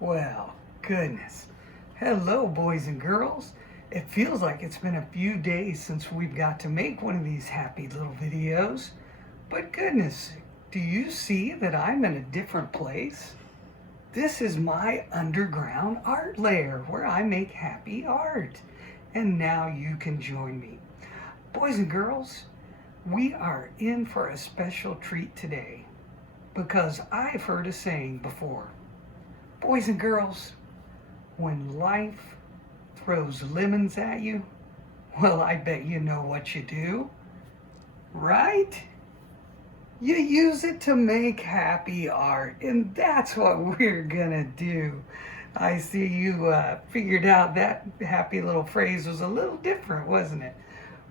Well, goodness. Hello, boys and girls. It feels like it's been a few days since we've got to make one of these happy little videos. But goodness, do you see that I'm in a different place? This is my underground art lair where I make happy art. And now you can join me. Boys and girls, we are in for a special treat today because I've heard a saying before. Boys and girls, when life throws lemons at you, well, I bet you know what you do, right? You use it to make happy art, and that's what we're gonna do. I see you figured out that happy little phrase was a little different, wasn't it?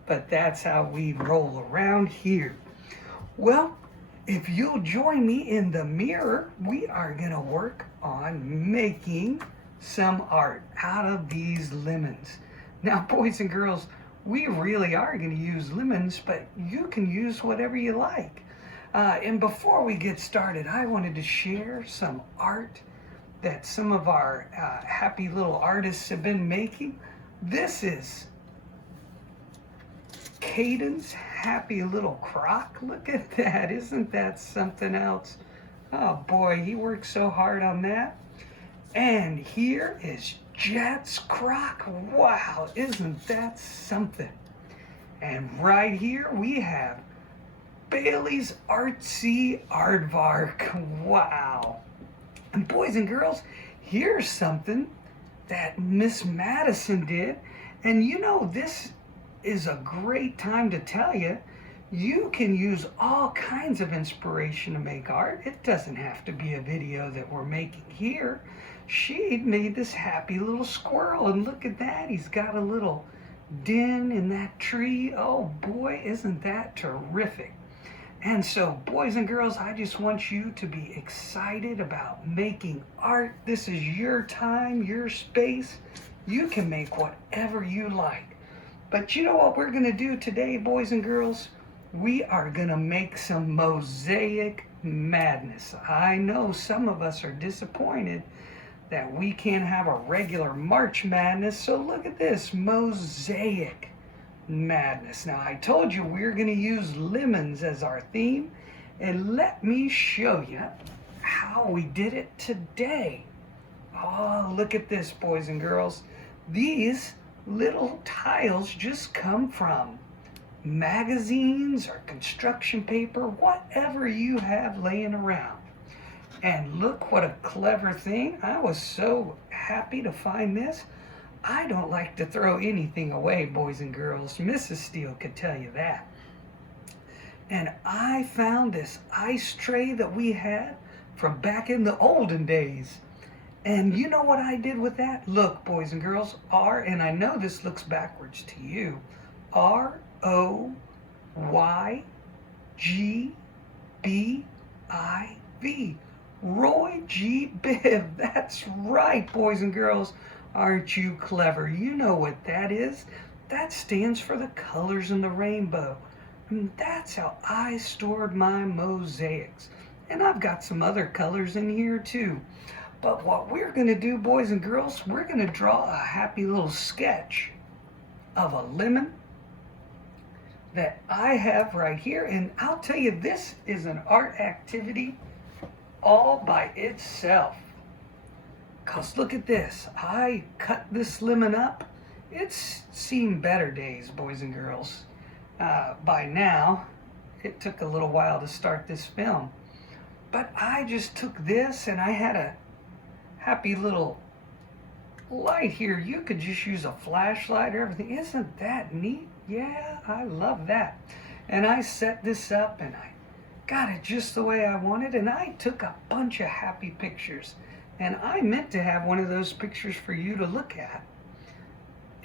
But that's how we roll around here. Well, if you'll join me in the mirror, we are gonna work on making some art out of these lemons. Now, boys and girls, we really are gonna use lemons, but you can use whatever you like. And before we get started, I wanted to share some art that some of our happy little artists have been making. This is Caden's happy little crock. Look at that. Isn't that something else? Oh boy, he worked so hard on that. And here is Jet's crock. Wow, isn't that something? And right here we have Bailey's artsy aardvark. Wow. And boys and girls, here's something that Miss Madison did. And you know, this is a great time to tell you, you can use all kinds of inspiration to make art. It doesn't have to be a video that we're making here. She made this happy little squirrel, and look at that. He's got a little den in that tree. Oh boy, isn't that terrific? And so, boys and girls, I just want you to be excited about making art. This is your time, your space. You can make whatever you like. But you know what we're going to do today, boys and girls? We are going to make some mosaic madness. I know some of us are disappointed that we can't have a regular March Madness, so look at this, mosaic madness. Now, I told you we're going to use lemons as our theme, and let me show you how we did it today. Oh, look at this, boys and girls. These little tiles just come from magazines or construction paper, whatever you have laying around. And look what a clever thing. I was so happy to find this. I don't like to throw anything away, boys and girls. Mrs. Steele could tell you that. And I found this ice tray that we had from back in the olden days. And you know what I did with that? Look, boys and girls, and I know this looks backwards to you, ROYGBIV. Roy G. Biv. That's right, boys and girls. Aren't you clever? You know what that is. That stands for the colors in the rainbow. And that's how I stored my mosaics. And I've got some other colors in here too. But what we're going to do, boys and girls, we're going to draw a happy little sketch of a lemon that I have right here. And I'll tell you, this is an art activity all by itself. Because look at this. I cut this lemon up. It's seen better days, boys and girls. By now, it took a little while to start this film. But I just took this and I had a happy little light here. You could just use a flashlight or everything. Isn't that neat? Yeah, I love that. And I set this up and I got it just the way I wanted, and I took a bunch of happy pictures. And I meant to have one of those pictures for you to look at.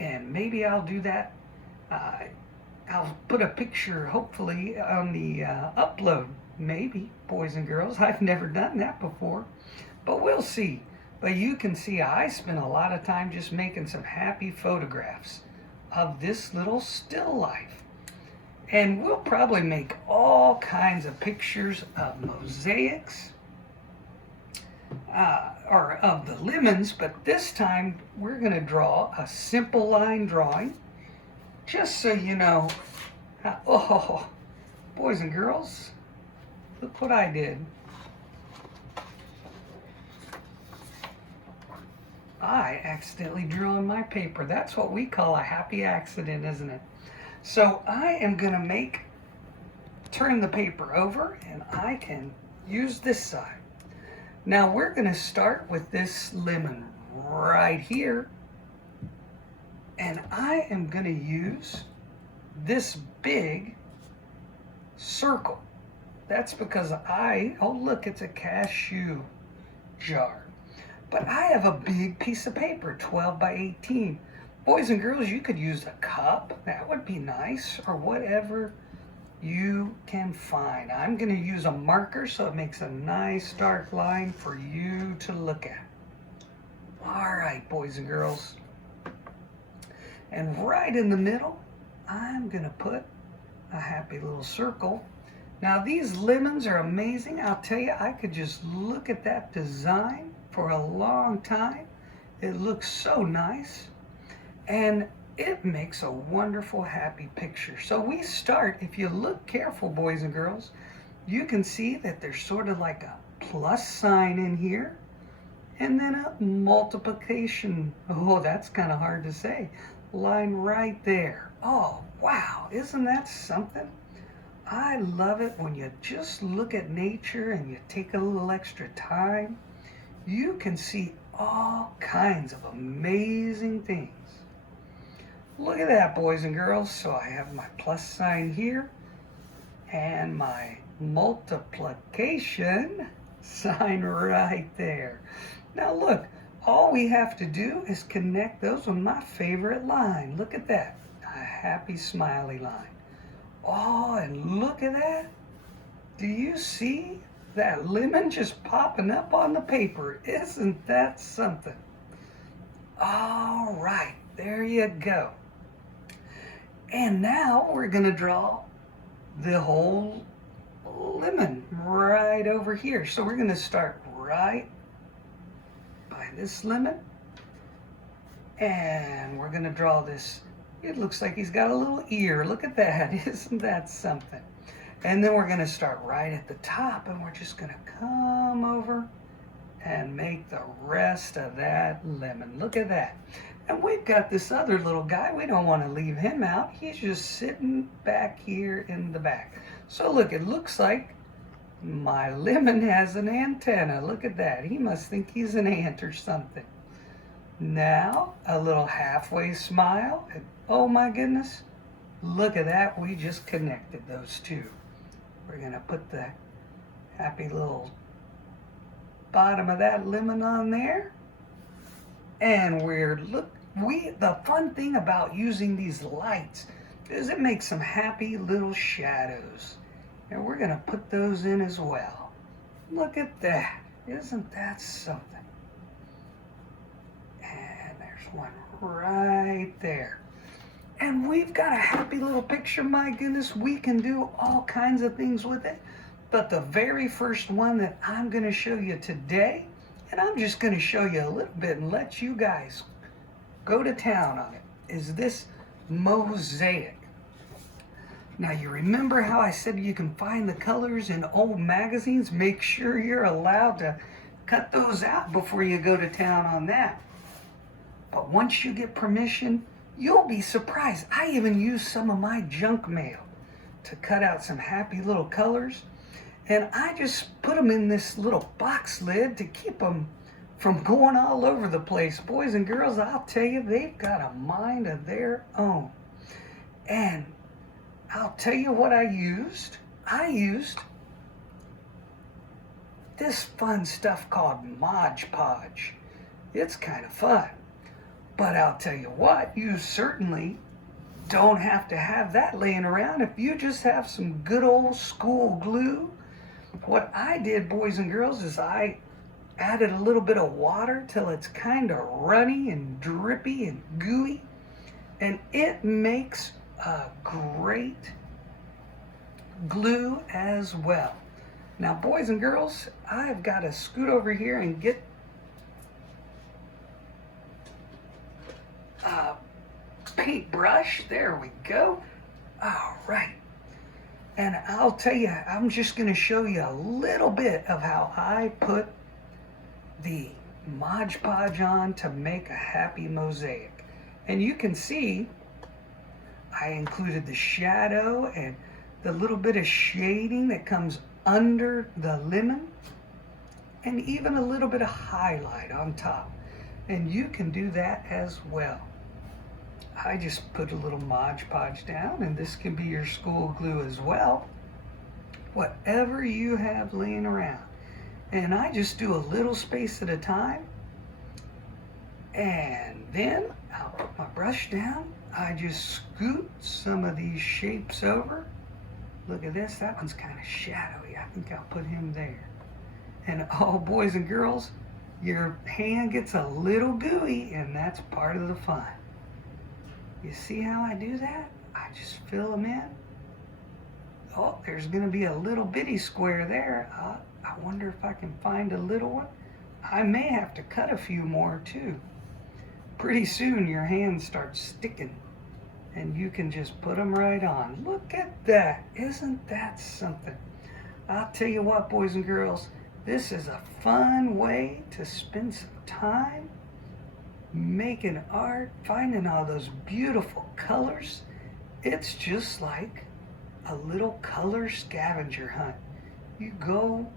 And maybe I'll do that. I'll put a picture hopefully on the upload. Maybe, boys and girls. I've never done that before. But we'll see. But you can see I spent a lot of time just making some happy photographs of this little still life. And we'll probably make all kinds of pictures of mosaics. or of the lemons, but this time we're going to draw a simple line drawing, just so you know. Oh, boys and girls, look what I did. I accidentally drew on my paper. That's what we call a happy accident, isn't it? So I am going to turn the paper over, and I can use this side. Now we're going to start with this lemon right here, and I am going to use this big circle. That's because oh look, it's a cashew jar. But I have a big piece of paper, 12 by 18. Boys and girls, you could use a cup. That would be nice, or whatever you can find. I'm going to use a marker so it makes a nice dark line for you to look at. All right, boys and girls. And right in the middle, I'm going to put a happy little circle. Now these lemons are amazing. I'll tell you, I could just look at that design for a long time. It looks so nice, and it makes a wonderful happy picture. So we start, if you look careful, boys and girls, you can see that there's sort of like a plus sign in here, and then a multiplication, oh, that's kind of hard to say, line right there. Oh, wow, isn't that something? I love it when you just look at nature and you take a little extra time. You can see all kinds of amazing things. Look at that, boys and girls. So I have my plus sign here and my multiplication sign right there. Now look, all we have to do is connect those with my favorite line. Look at that, a happy smiley line. Oh, and look at that. Do you see that lemon just popping up on the paper? Isn't that something? All right, there you go. And now we're going to draw the whole lemon right over here. So we're going to start right by this lemon. And we're going to draw this. It looks like he's got a little ear. Look at that. Isn't that something? And then we're going to start right at the top, and we're just going to come over and make the rest of that lemon. Look at that. And we've got this other little guy. We don't want to leave him out. He's just sitting back here in the back. So look, it looks like my lemon has an antenna. Look at that. He must think he's an ant or something. Now, a little halfway smile. And oh my goodness, look at that. We just connected those two. We're going to put the happy little bottom of that lemon on there. And the fun thing about using these lights is it makes some happy little shadows. And we're going to put those in as well. Look at that. Isn't that something? And there's one right there. And we've got a happy little picture. My goodness, we can do all kinds of things with it. But the very first one that I'm going to show you today, and I'm just going to show you a little bit and let you guys go to town on it, is this Mosaic. Now you remember how I said you can find the colors in old magazines? Make sure you're allowed to cut those out before you go to town on that. But once you get permission, you'll be surprised. I even used some of my junk mail to cut out some happy little colors. And I just put them in this little box lid to keep them from going all over the place. Boys and girls, I'll tell you, they've got a mind of their own. And I'll tell you what I used. I used this fun stuff called Mod Podge. It's kind of fun. But I'll tell you what, you certainly don't have to have that laying around if you just have some good old school glue. What I did, boys and girls, is I added a little bit of water till it's kind of runny and drippy and gooey. And it makes a great glue as well. Now, boys and girls, I've got to scoot over here and get uh, paintbrush. There we go. All right. And I'll tell you, I'm just going to show you a little bit of how I put the Mod Podge on to make a happy mosaic. And you can see I included the shadow and the little bit of shading that comes under the lemon, and even a little bit of highlight on top. And you can do that as well. I just put a little Mod Podge down, and this can be your school glue as well. Whatever you have laying around. And I just do a little space at a time. And then I'll put my brush down. I just scoot some of these shapes over. Look at this, that one's kind of shadowy. I think I'll put him there. And oh, boys and girls, your hand gets a little gooey, and that's part of the fun. You see how I do that? I just fill them in. Oh, there's going to be a little bitty square there. I wonder if I can find a little one. I may have to cut a few more too. Pretty soon your hand starts sticking, and you can just put them right on. Look at that. Isn't that something? I'll tell you what, boys and girls, this is a fun way to spend some time making art, finding all those beautiful colors. It's just like a little color scavenger hunt. You go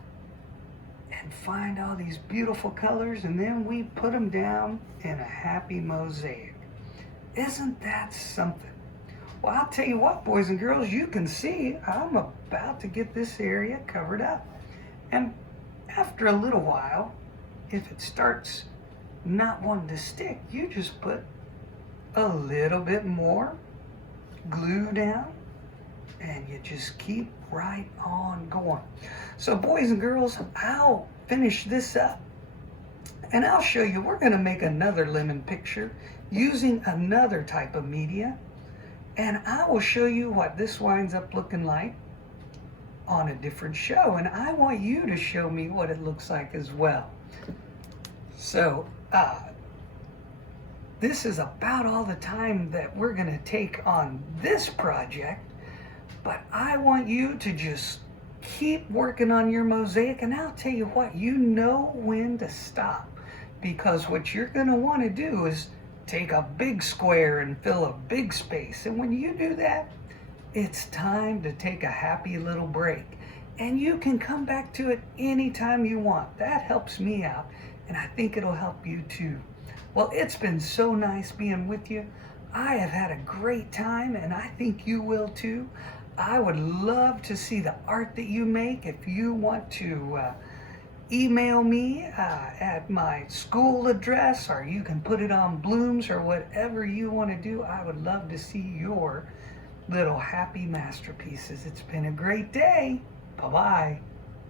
and find all these beautiful colors, and then we put them down in a happy mosaic. Isn't that something? Well, I'll tell you what, boys and girls, you can see I'm about to get this area covered up. And after a little while, if it starts not wanting to stick, you just put a little bit more glue down, and you just keep right on going. So boys and girls, I'll finish this up, and I'll show you, we're going to make another lemon picture using another type of media, and I will show you what this winds up looking like on a different show, and I want you to show me what it looks like as well. So this is about all the time that we're going to take on this project, but I want you to just keep working on your mosaic, and I'll tell you what, you know when to stop, because what you're going to want to do is take a big square and fill a big space, and when you do that, it's time to take a happy little break, and you can come back to it anytime you want. That helps me out, and I think it'll help you too. Well, it's been so nice being with you. I have had a great time, and I think you will too. I would love to see the art that you make. If you want to email me at my school address, or you can put it on Blooms, or whatever you want to do, I would love to see your little happy masterpieces. It's been a great day. Bye-bye.